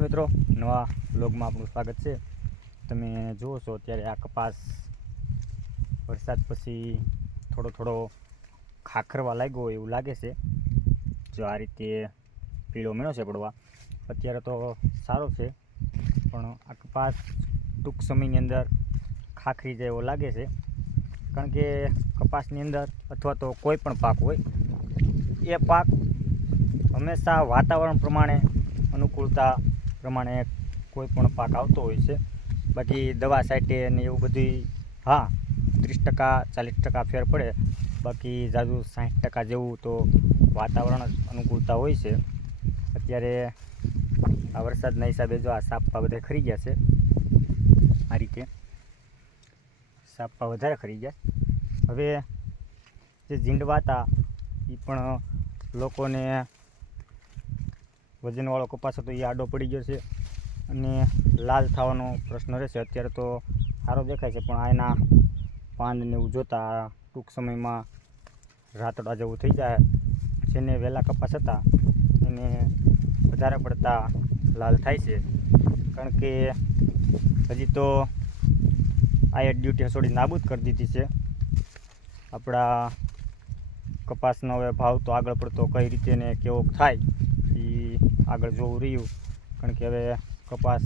નમસ્તે મિત્રો. નવા બ્લોગમાં આપણું સ્વાગત છે. તમે જુઓ છો અત્યારે આ કપાસ વરસાદ પછી થોડો થોડો ખાખરવા લાગ્યો એવું લાગે છે. જો આ રીતે પીળો મેળો છે પડવા. અત્યારે તો સારો છે, પણ આ કપાસ ટૂંક સમયની અંદર ખાખરી જાય એવો લાગે છે. કારણ કે કપાસની અંદર અથવા તો કોઈ પણ પાક હોય, એ પાક હંમેશા વાતાવરણ પ્રમાણે અનુકૂળતા પ્રમાણે કોઈ પણ પાક આવતો હોય છે. બાકી દવા સાઈટે ને એવું બધું, હા, ત્રીસ ટકા, ચાલીસ ટકા ફેર પડે. બાકી જાજુ સાઠ ટકા જેવું તો વાતાવરણ અનુકૂળતા હોય છે. અત્યારે આ વરસાદના હિસાબે જો આ સાપા બધા ખરી ગયા છે. આ રીતે સાપા વધારે ખરી ગયા. હવે જે ઝીંડવા એ પણ લોકોને વજનવાળો કપાસ હતો, એ આડો પડી ગયો છે અને લાલ થવાનો પ્રશ્ન રહેશે. અત્યારે તો સારો દેખાય છે, પણ એના પાંદને એવું જોતાં ટૂંક સમયમાં રાતડા જેવું થઈ જાય. જેને વહેલા કપાસ હતા, એને વધારે પડતા લાલ થાય છે. કારણ કે હજી તો આ એક ડ્યુટી હસોડી નાબૂદ કરી દીધી છે. આપણા કપાસનો હવે ભાવ તો આગળ પડતો કઈ રીતે ને કેવો થાય. આગળ જોવું રહ્યું. કારણ કે હવે કપાસ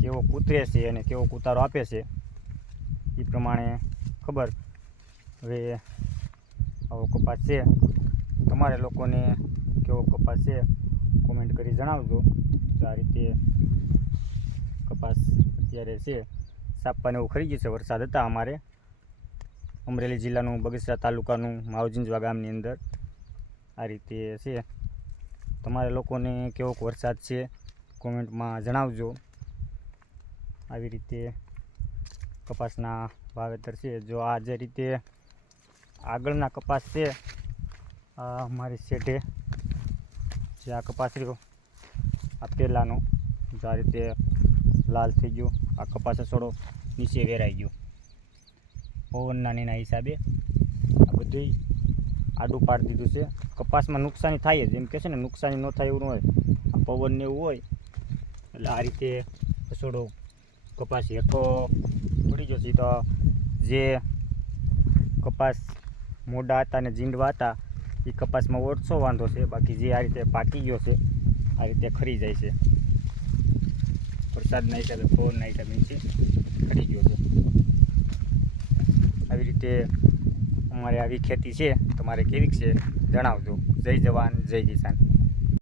કેવો કૂતરે છે અને કેવો કૂતારો આપે છે, એ પ્રમાણે ખબર. હવે આવો કપાસ છે. તમારે લોકોને કેવો કપાસ છે કોમેન્ટ કરી જણાવજો. તો આ રીતે કપાસ અત્યારે છે. સાપવાને એવું ખરી ગયું છે, વરસાદ હતા અમારે. અમરેલી જિલ્લાનું બગસરા તાલુકાનું માવજીંજવા ગામની અંદર આ રીતે છે. તમારે લોકોને કેવોક વરસાદ છે, કોમેન્ટમાં જણાવજો. આવી રીતે કપાસના વાવેતર છે. જો આ જે રીતે આગળના કપાસ છે, આ અમારી શેઠે જે આ કપાસ રહ્યો, આ પહેલાંનો, જો આ રીતે લાલ થઈ ગયો, આ કપાસ છોડો નીચે વેરાઈ ગયો. પવનના એના હિસાબે આ બધું આડું પાડી દીધું છે. કપાસમાં નુકસાની થાય જ, એમ કહે છે ને, નુકસાની ન થાય એવું હોય. આ પવન ને એવું હોય, એટલે આ રીતે રસોડો કપાસ હેઠો પડી જશે તો જે કપાસ મોડા હતા અને ઝીંડવા હતા, એ કપાસમાં ઓછો વાંધો છે. બાકી જે આ રીતે પાકી ગયો છે, આ રીતે ખરી જાય છે. વરસાદના હિસાબે પવનના હિસાબે નીચે ખરી ગયો છે. આવી રીતે અમારે આવી ખેતી છે. તમારે કેવી છે? જણાવજો. જય જવાન જય કિસાન.